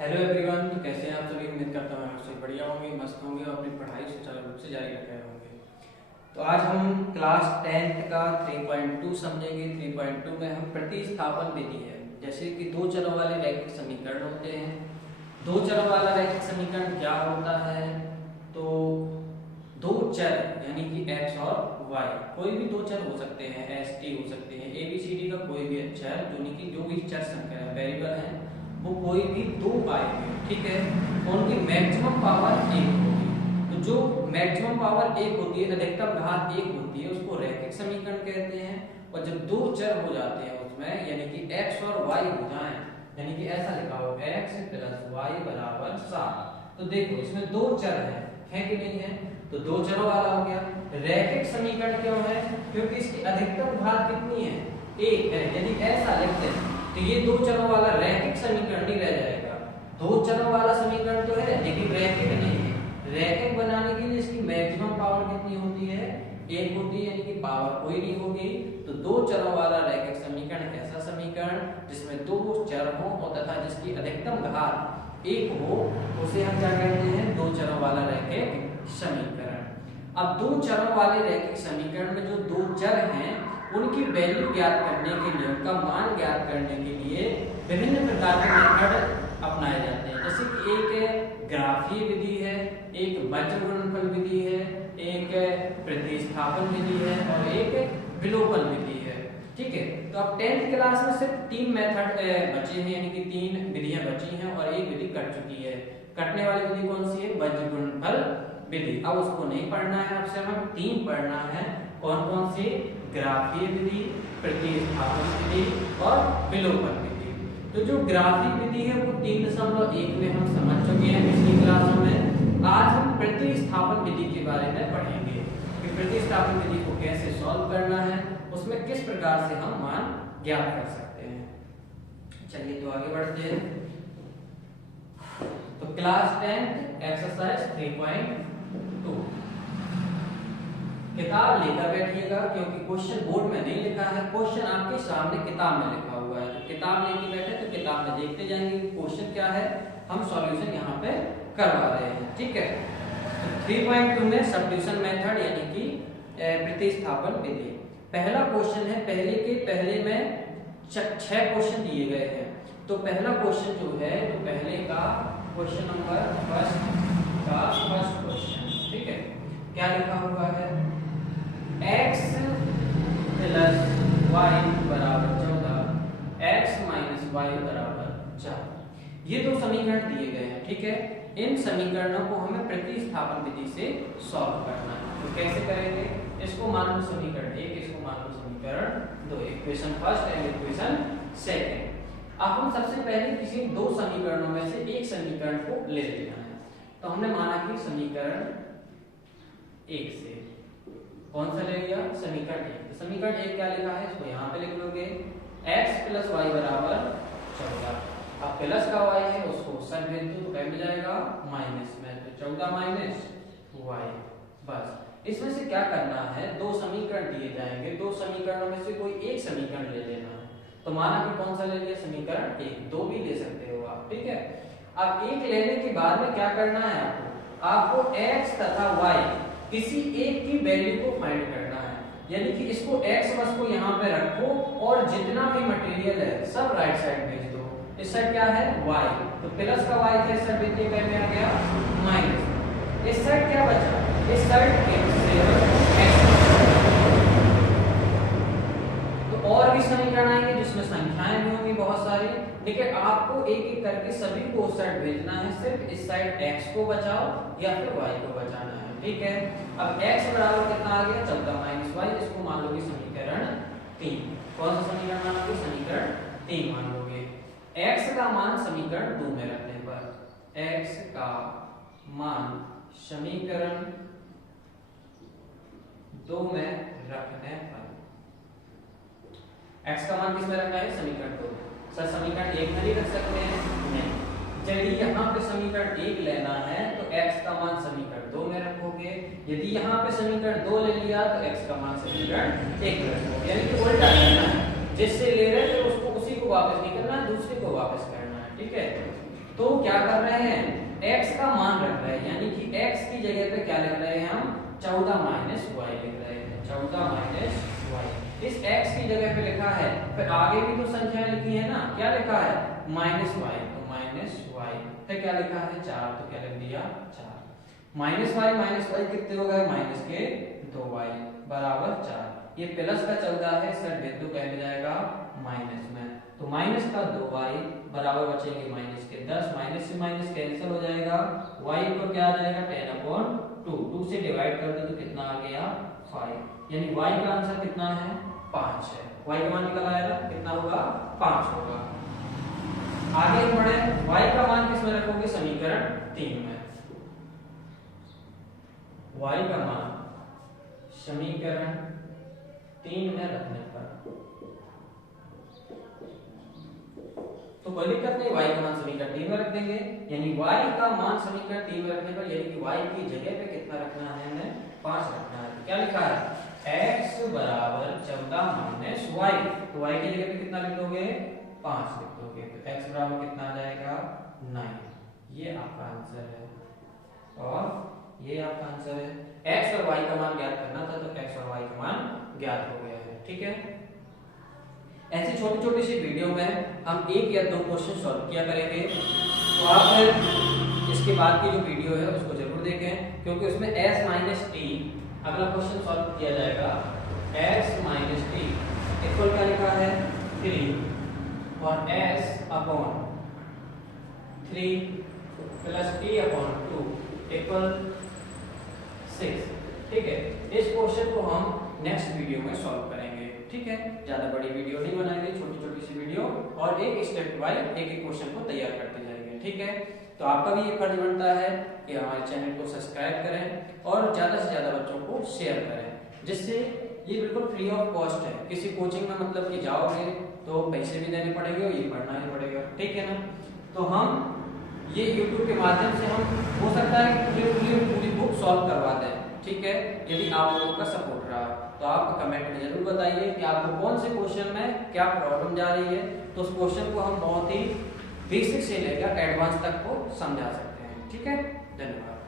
Hello everyone, तो कैसे हैं आप सभी। उम्मीद करता हूँ आपसे बढ़िया होंगे, मस्त होंगे और अपनी पढ़ाई सुचारू रूप से जारी रख रहे होंगे। तो आज हम क्लास 10th का 3.2 समझेंगे। 3.2 में हम प्रतिस्थापन विधि है, जैसे कि दो चरों वाले रैखिक समीकरण होते हैं। दो चरों वाला रैखिक समीकरण क्या होता है? तो दो चर यानी कि x और y, कोई भी दो चर हो सकते हैं, एस टी हो सकते हैं, ए बी सी डी का कोई भी चर, यानी कि जो भी चर संख्या है, वेरिएबल है, वो कोई भी दो आएंगे, ठीक है। उनकी मैक्सिमम पावर एक होगी। तो जो मैक्सिमम पावर एक होती है, अधिकतम घात एक होती है, उसको रैखिक समीकरण कहते हैं। और जब दो चर हो जाते हैं उसमें, यानी कि x और y हो जाएं, यानी कि ऐसा लिखा हो x + y = 7। तो देखो इसमें दो चर है कि नहीं है? तो दो चरों वाला हो गया। रैखिक समीकरण क्यों है? क्योंकि इसकी अधिकतम घात कितनी है? एक है। यदि ऐसा लिखते हैं तो ये दो चरों वाला रैखिक समीकरण ही रह जाएगा। दो चरों वाला समीकरण तो है लेकिन रैखिक नहीं है। रैखिक बनाने के लिए इसकी मैक्सिमम पावर कितनी होती है? एक होती है, यानी कि पावर कोई नहीं होगी। तो दो चरों वाला रैखिक समीकरण ऐसा समीकरण जिसमें दो चर हो और तथा जिसकी अधिकतम घात एक हो, उसे हम क्या कहते हैं? दो चरों वाला रैखिक समीकरण। अब दो चरों वाले रैखिक समीकरण में जो दो चर हैं, उनकी वैल्यू ज्ञात करने के लिए, उनका मान ज्ञात करने के लिए विभिन्न प्रकार के मेथड अपनाए जाते हैं। जैसे कि एक ग्राफीय विधि है, एक वज्र गुणनफल विधि है, एक प्रतिस्थापन विधि है और एक विलोपन विधि है, ठीक है। तो अब 10th क्लास में सिर्फ तीन मेथड बचे हैं, यानी कि तीन विधियां बची हैं और एक विधि कट चुकी है। कटने वाली विधि कौन सी है? वज्र गुणनफल विधि। अब उसको नहीं पढ़ना है, अब से हमें तीन पढ़ना है। कौन कौन सी? ग्राफीय विधि, प्रतिस्थापन विधि और विलोपन विधि। तो जो ग्राफीय विधि है वो 3.1 में हम समझ चुके हैं पिछली क्लासों में। आज हम प्रतिस्थापन विधि के बारे में पढ़ेंगे कि प्रतिस्थापन विधि को कैसे सॉल्व करना है, उसमें किस प्रकार से हम मान ज्ञात कर सकते हैं। चलिए तो आगे बढ़ते हैं। तो क्लास 10 एक्सरसाइज 3.2 किताब लेकर बैठिएगा, क्योंकि क्वेश्चन बोर्ड में नहीं लिखा है, क्वेश्चन आपके सामने किताब में लिखा हुआ है। तो किताब लेके बैठे तो किताब में देखते जाएंगे कि क्वेश्चन क्या है, हम सॉल्यूशन यहाँ पे करवा रहे हैं, ठीक है। तो 3.2 में सब्स्टिट्यूशन मेथड यानी कि प्रतिस्थापन विधि। पहला क्वेश्चन है, पहले के पहले में 6 क्वेश्चन दिए गए हैं। तो पहला क्वेश्चन जो है, तो पहले का क्वेश्चन नंबर फर्स्ट क्वेश्चन, ठीक है। क्या लिखा हुआ है? x + y = 14, x - y = 4। ये दो समीकरण दिए गए हैं, ठीक है। इन समीकरणों को हमें प्रतिस्थापन विधि से सॉल्व करना है। तो कैसे करेंगे? इसको मान लो समीकरण 1, इसको मान लो समीकरण 2, equation first and equation second. अब हम सबसे पहले किसी दो समीकरणों में से एक समीकरण को ले लेना है। तो हमने माना कि समीकरण 1 से कौन सा ले लिया? समीकरण 1। तो समीकरण 1 क्या लिखा है, इसको यहाँ पे लिख लोगे, x + y = 14। अब प्लस का y है, उसको साइड भेज दो तो क्या मिल जाएगा? माइनस में, तो 14 - y। बस इसमें से क्या करना है, दो समीकरण दिए जाएंगे, दो समीकरणों में से कोई एक समीकरण ले लेना है। तो माना कि कौन सा ले लिया? समीकरण 1। दो भी ले सकते हो आप, ठीक है। अब एक लेने के बाद में क्या करना है आपको x तथा y किसी एक की वैल्यू को फाइंड करना है। यानी कि इसको x बस को यहाँ पे रखो और जितना भी मटेरियल है सब राइट साइड भेज दो। इस साइड क्या है? y। तो प्लस का y था, इस साइड भेजने पे में आ गया माइनस। इस साइड क्या बचा? इस साइड x। तो और भी समीकरण आएंगे जिसमें संख्याएं भी होंगी बहुत सारी, लेकिन आपको एक एक करके सभी को उस साइड भेजना है। सिर्फ इस साइड x को बचाओ या फिर y को बचाना है, ठीक है। अब x बराबर कितना आ गया? 14 - y। इसको मान लोगे समीकरण 3। कौन सा समीकरण मान लोगे? समीकरण 3 मान लोगे। x का मान समीकरण 2 में रखने पर, x का मान समीकरण 2 में रखने पर, x का मान किस में रखना है? समीकरण 2। सर समीकरण 1 में नहीं रख सकते हैं? नहीं। यदि यहाँ पे समीकरण 1 लेना है तो x का मान समीकरण 2 में रखोगे। यदि यहाँ पे समीकरण 2 ले लिया तो x का मान समीकरण 1 में रखोगे। यानी कि उल्टा करना है, जिससे ले रहे थे उसको उसी को वापस नहीं करना है, दूसरे को वापस करना है, ठीक है। तो क्या कर रहे हैं, x का मान रख रहे हैं, यानी कि x की जगह पे क्या लिख रहे हैं हम, 14 माइनस वाई लिख रहे हैं, 14 माइनस वाई। इस x की जगह पे लिखा है, फिर आगे भी तो संख्या लिखी है ना, क्या लिखा है, माइनस वाई, तो माइनस वाई, फिर क्या लिखा है 4, तो क्या लिख दिया 4। माइनस वाई कितने हो गए, माइनस के 2y बराबर 4। ये प्लस का 14 है, इसका बिंदु क्या मिल जाएगा, माइनस में, तो माइनस का 2y बराबर बचेंगे माइनस के 10, माइनस से माइनस कैंसिल हो जाएगा, y को क्या आ जाएगा 10/2, 2 से डिवाइड कर दो तो कितना आ गया 5, यानी y का आंसर कितना है 5 है। y का मान निकल आएगा कितना होगा 5 होगा। आगे हम बढ़े, y का मान किस में रखोगे, समीकरण 3 में, y का मान समीकरण 3 में रखने पर तो कोई दिक्कत नहीं, y का मान समीकरण 3 में रख देंगे, यानी y का मान समीकरण 3 में रखने पर, यानी कि y की जगह पे कितना रखना है, हमें 5 रखना है। तो क्या लिखा है, x बराबर 14 माइनस y, तो y की जगह पे कितना लिख दोगे 5 लिख दोगे, तो x बराबर कितना आ जाएगा 9, ये आपका आंसर है और ये आपका आंसर है। x और y का मान ज्ञात करना था, तो x और y का मान ज्ञात हो गया है, ठीक है। ऐसी छोटी छोटी सी वीडियो में हम 1 या 2 क्वेश्चन सॉल्व किया करेंगे, तो आप फिर इसके बाद की जो वीडियो है उसको जरूर देखें, क्योंकि उसमें s माइनस टी अगला क्वेश्चन सॉल्व किया जाएगा। s माइनस टी इक्वल क्या लिखा है 3 और s upon 3 plus t upon 2 equal 6, ठीक है। इस क्वेश्चन को हम नेक्स्ट वीडियो में सॉल्व करेंगे, ठीक है। ज्यादा बड़ी वीडियो नहीं बनाएंगे, छोटी छोटी सी वीडियो, और एक स्टेप बाय एक क्वेश्चन को तैयार करते जाएंगे, ठीक है। तो आपका भी ये फर्ज बनता है कि हमारे चैनल को सब्सक्राइब करें और ज्यादा से ज्यादा बच्चों को शेयर करें, जिससे ये बिल्कुल फ्री ऑफ कॉस्ट है। किसी कोचिंग में मतलब कि जाओगे तो पैसे भी देने पड़ेंगे और ये पढ़ना ही पड़ेगा, ठीक है ना। तो हम ये YouTube के माध्यम से हम हो सकता है कि पूरी बुक सॉल्व करवा दें, ठीक है। यदि आप लोगों का सपोर्ट रहा तो आप कमेंट में जरूर बताइए कि आपको कौन से क्वेश्चन में क्या प्रॉब्लम जा रही है, तो उस क्वेश्चन को हम बहुत ही बेसिक से लेकर एडवांस तक को समझा सकते हैं, ठीक है। धन्यवाद।